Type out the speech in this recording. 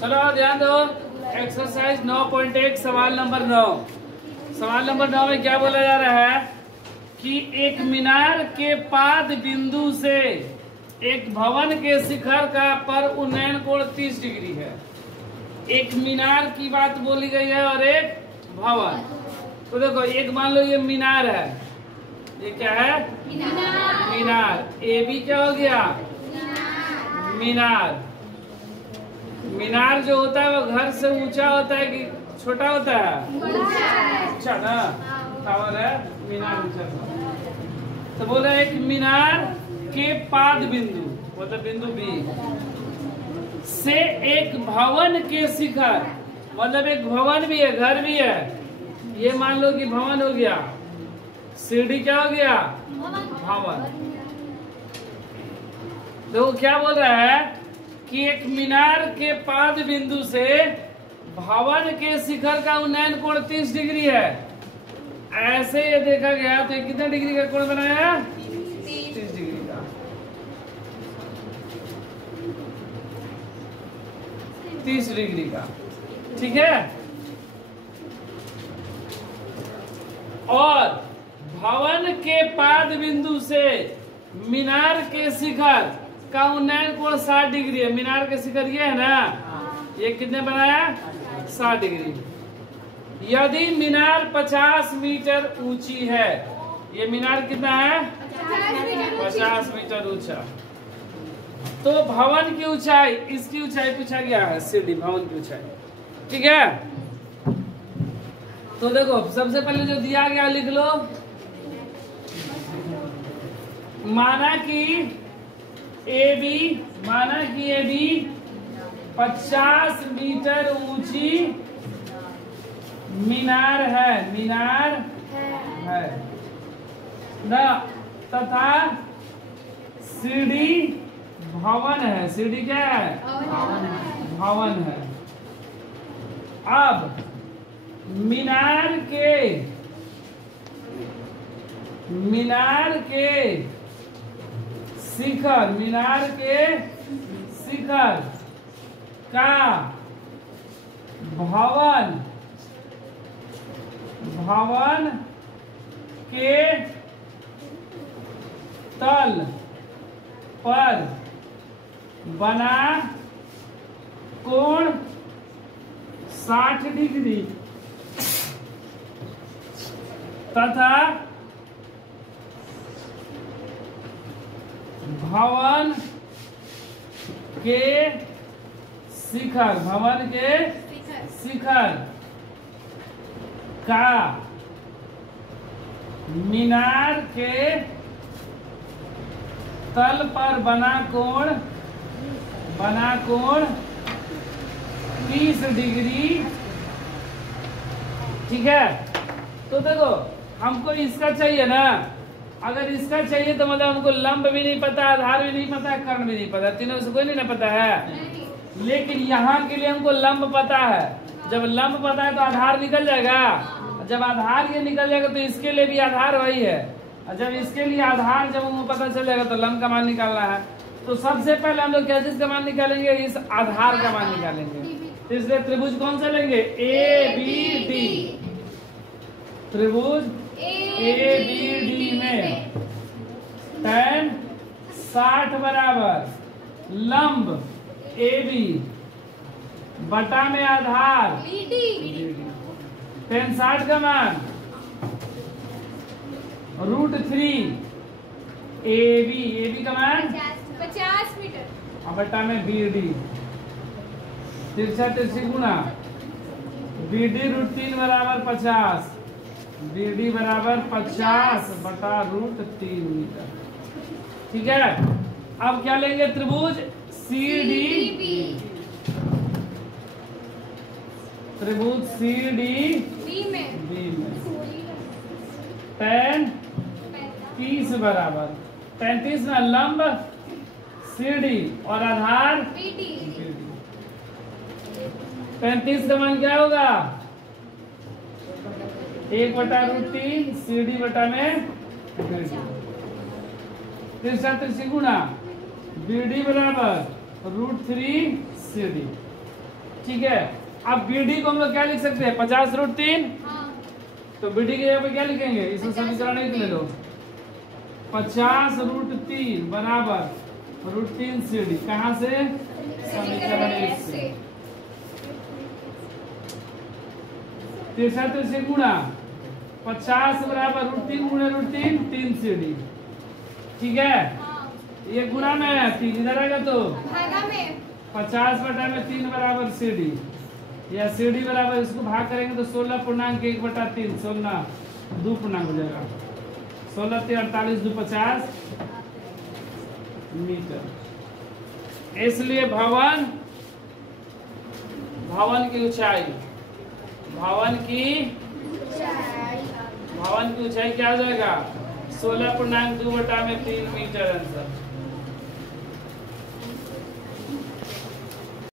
चलो ध्यान दो। एक्सरसाइज 9.1 सवाल नंबर 9। सवाल नंबर 9 में क्या बोला जा रहा है कि एक मीनार के पाद बिंदु से एक भवन के शिखर का पर उन्नयन कोण 30 डिग्री है। एक मीनार की बात बोली गई है और एक भवन। तो देखो, एक मान लो ये मीनार है, ये क्या है? मीनार। ए बी क्या हो गया? मीनार। मीनार जो होता है वो घर से ऊंचा होता है कि छोटा होता है? ऊंचा ना, टावर है, मीनार ऊंचा था। तो बोला एक मीनार के पाद बिंदु मतलब बिंदु बी से एक भवन के शिखर, मतलब एक भवन भी है, घर भी है, ये मान लो कि भवन हो गया। सीढ़ी क्या हो गया? भवन। देखो क्या बोल रहा है कि एक मीनार के पाद बिंदु से भवन के शिखर का उन्नयन कोण 30 डिग्री है। ऐसे ये देखा गया तो कितने डिग्री का कोण बनाया? 30 डिग्री का। 30 डिग्री का, ठीक है। और भवन के पाद बिंदु से मीनार के शिखर का उन्नयन कोण 60 डिग्री है। मीनार के शिखर ये है ना, ये कितने बनाया? 60 डिग्री। यदि मीनार 50 मीटर ऊंची है, ये मीनार कितना है? 50 मीटर ऊंचा, तो भवन की ऊंचाई, इसकी ऊंचाई पूछा गया है, सीढ़ी भवन की ऊंचाई, ठीक है। तो देखो सबसे पहले जो दिया गया लिख लो। माना कि ए बी 50 मीटर ऊंची मीनार है न, तथा सीढ़ी भवन है। सीढ़ी क्या है? भवन है। अब मीनार के शिखर का भवन के तल पर बना कोण 60 डिग्री तथा भवन के शिखर का मीनार के तल पर बना कोण 30 डिग्री, ठीक है। तो देखो हमको इसका चाहिए ना, अगर इसका चाहिए तो मतलब हमको लंब भी नहीं पता, आधार भी नहीं पता, कर्ण भी नहीं पता, तीनों से कोई नहीं पता है। लेकिन यहाँ के लिए हमको लंब पता है। जब लंब पता है तो आधार निकल जाएगा। जब आधार ये निकल जाएगा तो इसके लिए भी आधार वही है। और जब इसके लिए आधार जब हमको पता चल जाएगा तो लंब का मान निकालना है। तो सबसे पहले हम लोग क्या चीज का मान निकालेंगे? इस आधार का मान निकालेंगे। तो इसलिए त्रिभुज कौन सा लेंगे? A B D. त्रिभुज ए बी डी में tan 60 बराबर लंब ए बी बटा में आधार tan 60 का मान √3 ए बी का मान 50 मीटर और बटा में बी डी, तिरछा तिरछी गुना बी डी √3 बराबर 50, बी डी बराबर 50 बटा √3 मीटर, ठीक है। अब क्या लेंगे? त्रिभुज सी डी, त्रिभुज सी डी बी में tan 30 बराबर 35 ना लंब सीढ़ी और आधार 35 का मान क्या होगा? 1 बटा √3 सीढ़ी बटा में तिरछा तिरछी गुना बी डी बराबर √3 सीढ़ी, ठीक है। अब बीडी को हम लोग क्या लिख सकते हैं, 50√3। हाँ। तो बीडी के यहाँ पे क्या लिखेंगे, इसमें 50 समीकरण एक ले लो, 50√3 बराबर √3 CD। कहाँ से, समीकरण 1 से। 63 से गुणा 50 बराबर √3 गुणे √3 3 CD। ठीक है, हाँ। ये गुणा में है, 3 इधर आएगा तो भागा में 50/3 बराबर CD, या CD बराबर इसको भाग करेंगे तो 16.1/3, 16 2 पूर्णांक हो जाएगा, 16 3 48 2 50 मीटर। इसलिए भवन की ऊंचाई, भवन की ऊंचाई क्या हो जाएगा, 16.2/3 मीटर आंसर।